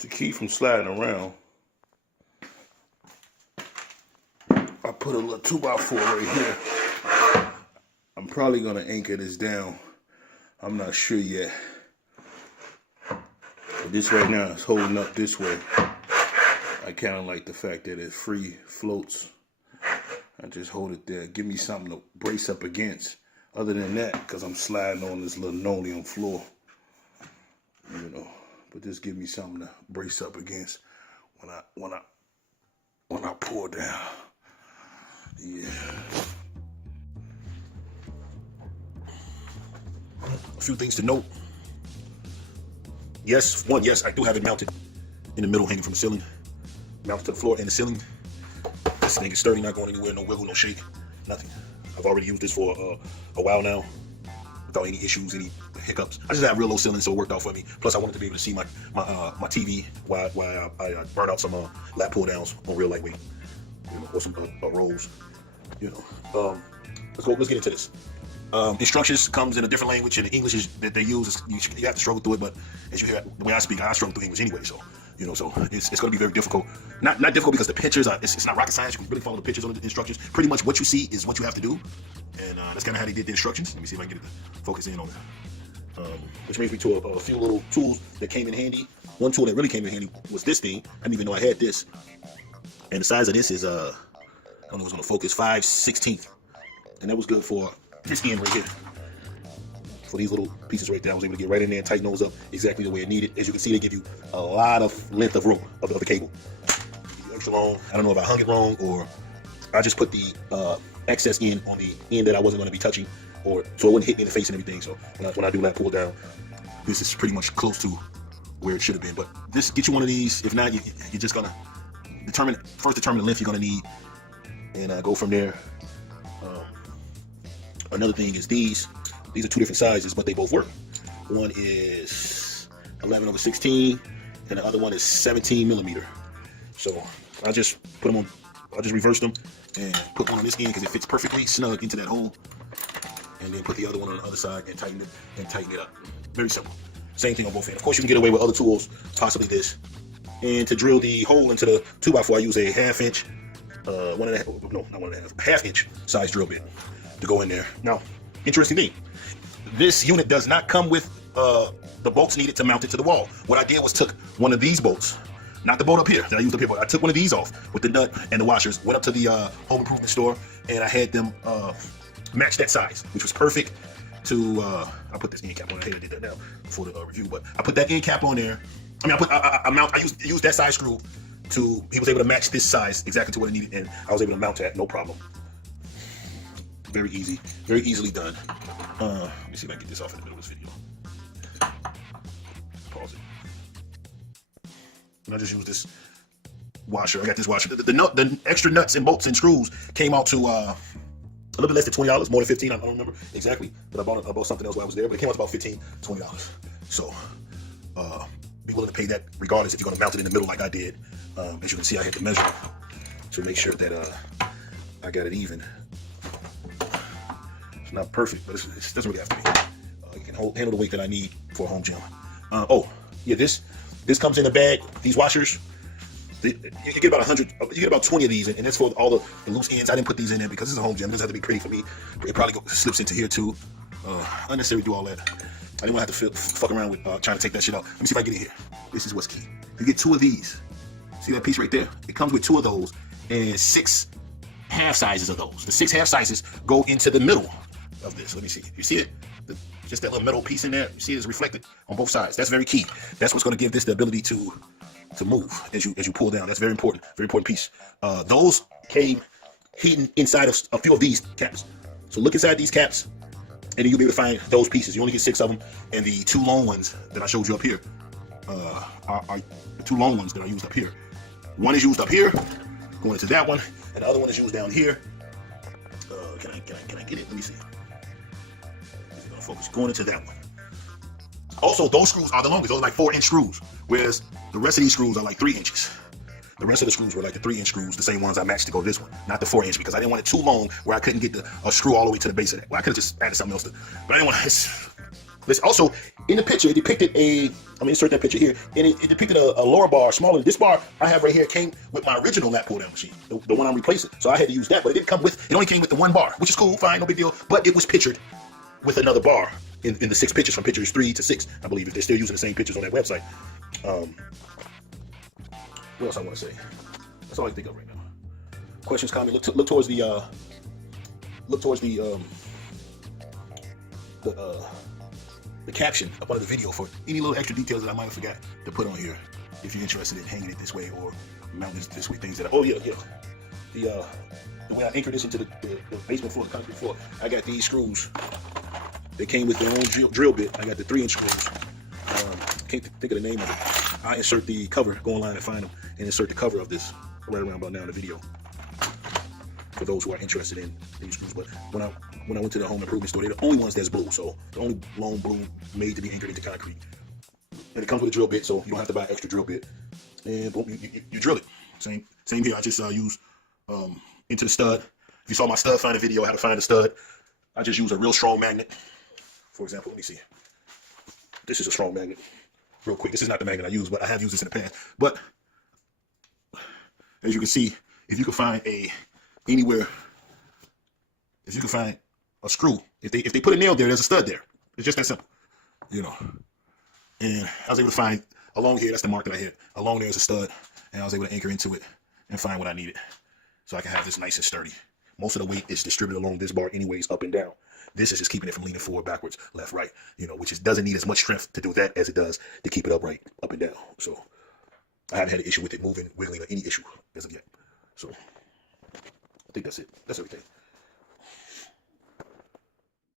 To keep from sliding around, I put a little 2x4 right here. I'm probably gonna anchor this down. I'm not sure yet. But this right now is holding up this way. I kind of like the fact that it free floats. I just hold it there. Give me something to brace up against. Other than that, because I'm sliding on this linoleum floor, you know. But just give me something to brace up against when I pour down. Yeah. A few things to note. Yes, I do have it mounted in the middle, hanging from the ceiling. Mounted to the floor and the ceiling. This thing is sturdy, not going anywhere, no wiggle, no shake, nothing. I've already used this for a while now, without any issues, any hiccups. I just have real low ceiling, so it worked out for me. Plus, I wanted to be able to see my TV while I burned out some lap pull downs on real lightweight, or some rolls. Let's get into this. Instructions comes in a different language, and the English that they use, you have to struggle through it. But as you hear the way I speak, I struggle through English anyway. So so it's going to be very difficult. Not difficult because the pictures are. It's not rocket science. You can really follow the pictures on the instructions. Pretty much what you see is what you have to do, and that's kind of how they did the instructions. Let me see if I can get it to focus in on it. Which brings me to a few little tools that came in handy. One tool that really came in handy was this thing. I didn't even know I had this, and the size of this is I don't know if it's going to focus, 5/16, and that was good for this end right here. For these little pieces right there, I was able to get right in there and tighten those up exactly the way it needed. As you can see, they give you a lot of length of room of the cable. Extra long. I don't know if I hung it wrong, or I just put the excess in on the end that I wasn't going to be touching, or so it wouldn't hit me in the face and everything. So when I do that pull down, this is pretty much close to where it should have been. But this, get you one of these. If not, you're just gonna determine the length you're gonna need, and go from there. Another thing is these are two different sizes, but they both work. One is 11/16, and the other one is 17 millimeter. So I just put them on. I just reverse them and put one on this end because it fits perfectly snug into that hole, and then put the other one on the other side and tighten it up. Very simple. Same thing on both ends. Of course, you can get away with other tools, possibly this. And to drill the hole into the 2x4, I use a half-inch, half-inch size drill bit to go in there. Now, interesting thing, this unit does not come with the bolts needed to mount it to the wall. What I did was took one of these bolts, not the bolt up here that I used up here, but I took one of these off with the nut and the washers, went up to the home improvement store, and I had them match that size, which was perfect to, I put this end cap on. I hate I did that now before the review, but I put that end cap on there. I mean, I used that size screw to, he was able to match this size exactly to what I needed, and I was able to mount that, no problem. Very easy, very easily done. Let me see if I can get this off in the middle of this video. Pause it. And I just use this washer. I got this washer. The extra nuts and bolts and screws came out to a little bit less than $20, more than 15. I don't remember exactly, but I bought something else while I was there. But it came out to about $15, $20. So be willing to pay that regardless if you're going to mount it in the middle like I did. As you can see, I had to measure to make sure that I got it even. It's not perfect, but it doesn't really have to be. You can handle the weight that I need for a home gym. This comes in a bag. These washers, you get about 100. You get about 20 of these, and it's for all the loose ends. I didn't put these in there because this is a home gym. It doesn't have to be pretty for me. It probably slips into here too. Unnecessary to do all that. I didn't want to have to fuck around with trying to take that shit out. Let me see if I can get it here. This is what's key. You get 2 of these. See that piece right there? It comes with 2 of those and 6 half sizes of those. The 6 half sizes go into the middle of this. Let me see. You see it? Just that little metal piece in there. You see it's reflected on both sides. That's very key. That's what's going to give this the ability to move as you pull down. That's very important piece. Those came hidden inside of a few of these caps. So look inside these caps, and then you'll be able to find those pieces. You only get 6 of them, and the 2 long ones that I showed you up here are the 2 long ones that I used up here. One is used up here, going into that one, and the other one is used down here. Can I get it? Let me see. Focus going into that one. Also, those screws are the longest. Those are like 4-inch screws, whereas the rest of these screws are like 3 inches. The rest of the screws were like the 3-inch screws, the same ones I matched to go this one, not the 4-inch, because I didn't want it too long where I couldn't get a screw all the way to the base of that. Well, I could have just added something else to, but I didn't want to. Let's also, in the picture, it depicted I'm gonna insert that picture here, and it depicted a lower bar smaller. This bar I have right here came with my original lat pull down machine, the one I'm replacing. So I had to use that, but it didn't come with, it only came with the one bar, which is cool, fine, no big deal. But it was pictured with another bar in the 6 pictures, from pictures 3 to 6, I believe, if they're still using the same pictures on that website. What else I want to say? That's all I can think of right now. Questions, comments. Look towards the caption up under the video for any little extra details that I might have forgot to put on here. If you're interested in hanging it this way or mounting this way, things that the way I anchored this into the basement floor, the concrete floor, I got these screws. They came with their own drill bit. I got the 3-inch screws. Can't think of the name of it. I insert the cover, go online and find them, and insert the cover of this right around about now in the video for those who are interested in these screws. But when I went to the home improvement store, they're the only ones that's blue, so the only long blue made to be anchored into concrete. And it comes with a drill bit, so you don't have to buy an extra drill bit. And boom, you drill it. Same here. I just use into the stud. If you saw my stud finder video, how to find a stud, I just use a real strong magnet. For example, let me see. This is a strong magnet. Real quick, this is not the magnet I use, but I have used this in the past. But as you can see, if you can find anywhere, if you can find a screw, if they put a nail there, there's a stud there. It's just that simple, you know. And I was able to find along here, that's the mark that I hit. Along there is a stud, and I was able to anchor into it and find what I needed, so I can have this nice and sturdy. Most of the weight is distributed along this bar anyways, up and down. This is just keeping it from leaning forward, backwards, left, right, you know, which doesn't need as much strength to do that as it does to keep it upright, up and down. So I haven't had an issue with it moving, wiggling, or any issue as of yet. So I think that's it. That's everything.